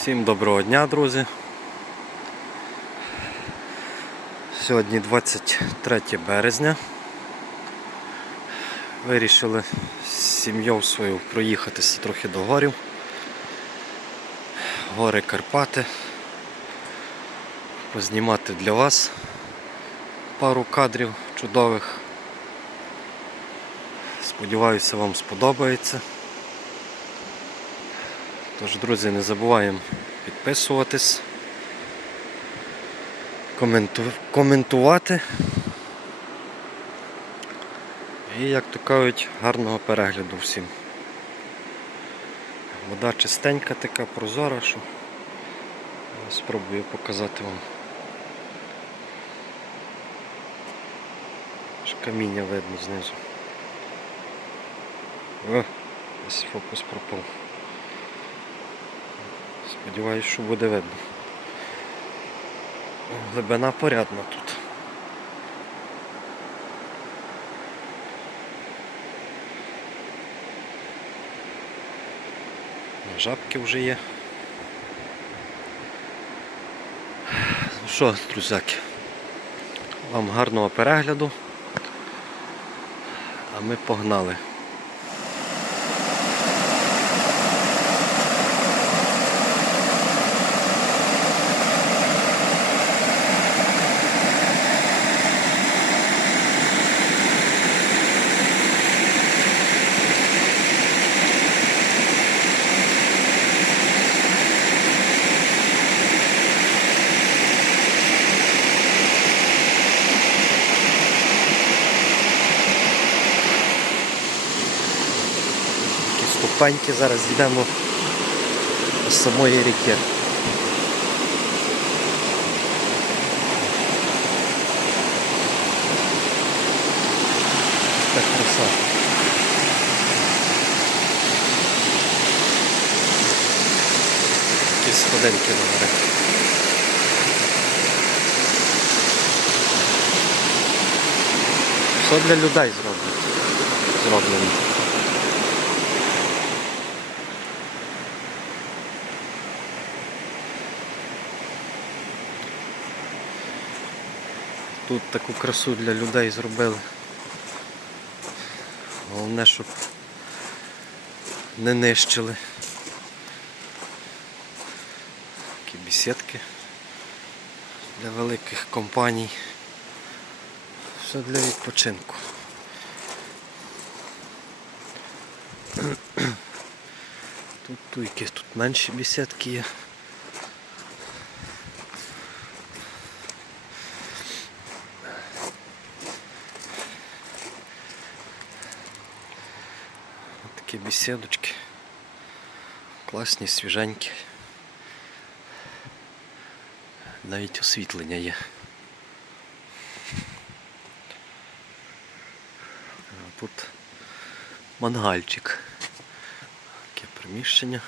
Всім доброго дня, друзі. Сьогодні 23 березня. Вирішили з сім'єю своєю проїхатися трохи до горів. Гори Карпати. Познімати для вас пару кадрів чудових. Сподіваюся, вам сподобається. Тож, друзі, не забуваємо підписуватись, коменту... коментувати. І, як то кажуть, гарного перегляду всім. Вода чистенька, така прозора, що я спробую показати вам. Аж каміння видно знизу. О, ось фокус пропав. Сподіваюсь, що буде видно. Глибина порядна тут. Жабки вже є. Ну що, друзяки, вам гарного перегляду, а ми погнали. Ступеньки зараз йдемо до самої ріки. Так краса. Такі сходинки до гори. Все для людей зроблено. Зроблено. Тут таку красу для людей зробили. Головне, щоб не нищили. Такі бесідки для великих компаній. Все для відпочинку. Тут, якісь тут менші бесідки є. Такі бесідочки. Класні, свіженькі. Навіть освітлення є. А тут мангальчик. Таке приміщення.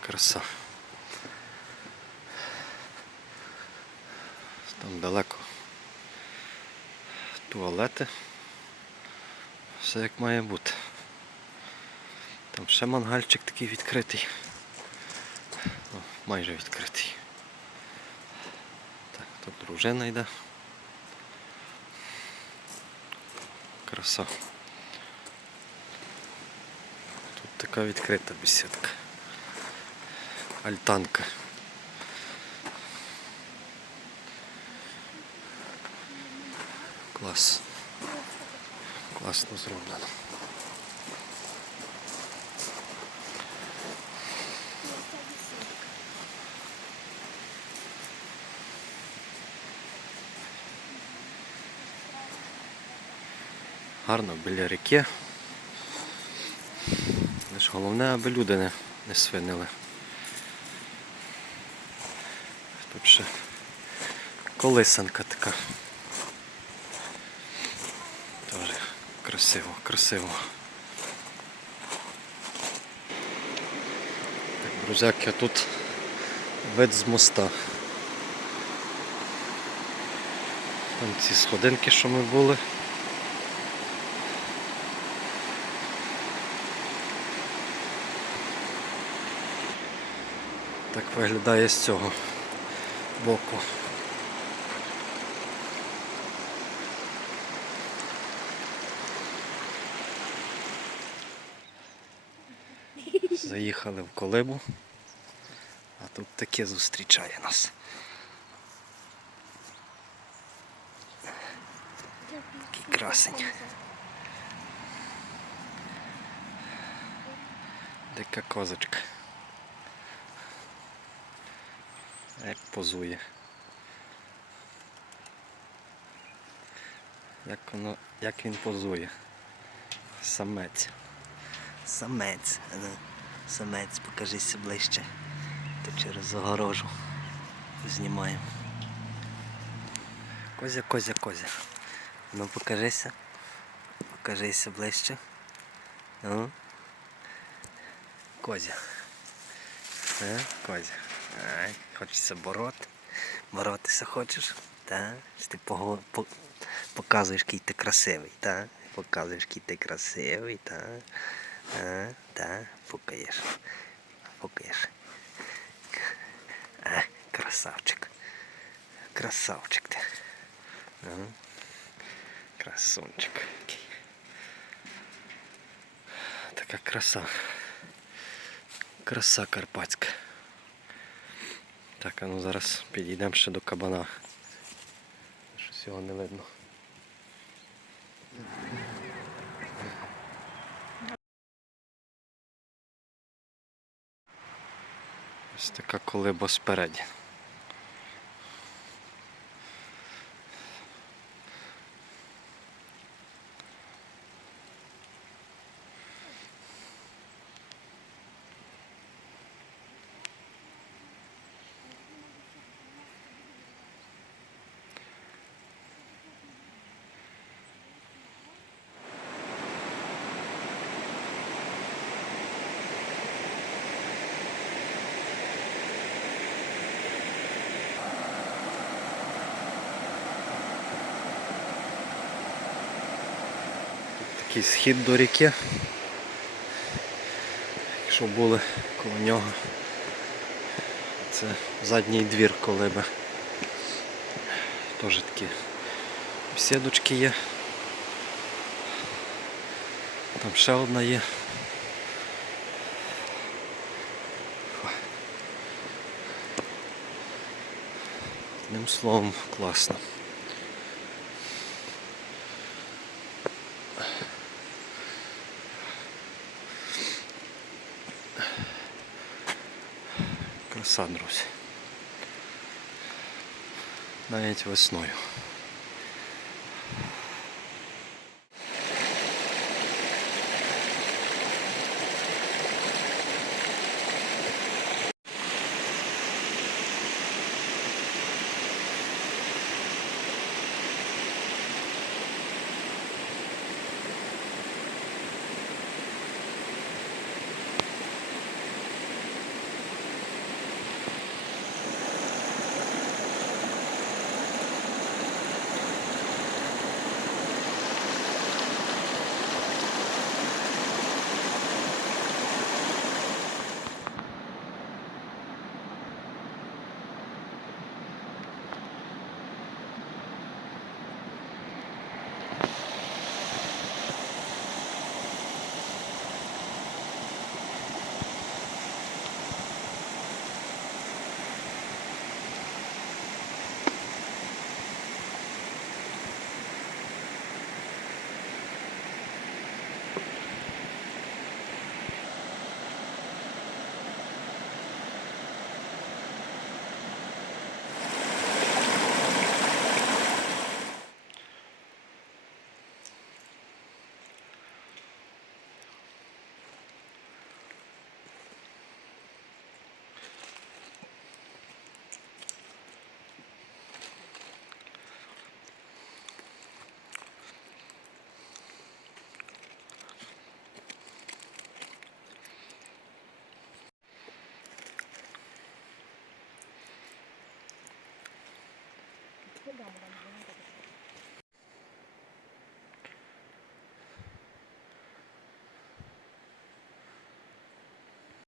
Краса. Там далеко туалети. Все як має бути. Там ще мангальчик такий відкритий. О, майже відкритий. Так, тут дружина йде. Краса. Тут така відкрита бесідка. Альтанка. Клас. Класно зроблено. Гарно біля ріки. Лиш головне, аби люди не, не свинили. Тут ще колисанка така. красиво, красиво. Так, Друзяки, тут вид з моста. Там ці сходинки, що ми були. Так виглядає з цього боку. Заїхали в колибу, а тут таке зустрічає нас. Який красень. Дика козочка. Як позує. Як воно, як він позує. Самець. Самець. Самець, покажися ближче. То через огорожу знімаємо. Козя, козя, козя. Ну покажися. Покажися ближче. Ну. Козя. Е, Козя. Ай, хочеться бороти. Боротися хочеш? Так. Ти пого- по- показуєш, який ти красивий, так? Показуєш, який ти красивий, так. А, так, пукаєш. Пукаєш. А, красавчик. Красавчик ти. Ну, красунчик. Така краса. Краса карпатська. Так, а ну зараз підійдемо ще до кабана. Щось його не видно. Ось така колиба спереді. Такий схід до ріки. Якщо були коло нього. Це задній двір колиби. Теж такі бесідочки є. Там ще одна є. Одним словом, класно. Краса, друзі. Навіть весною.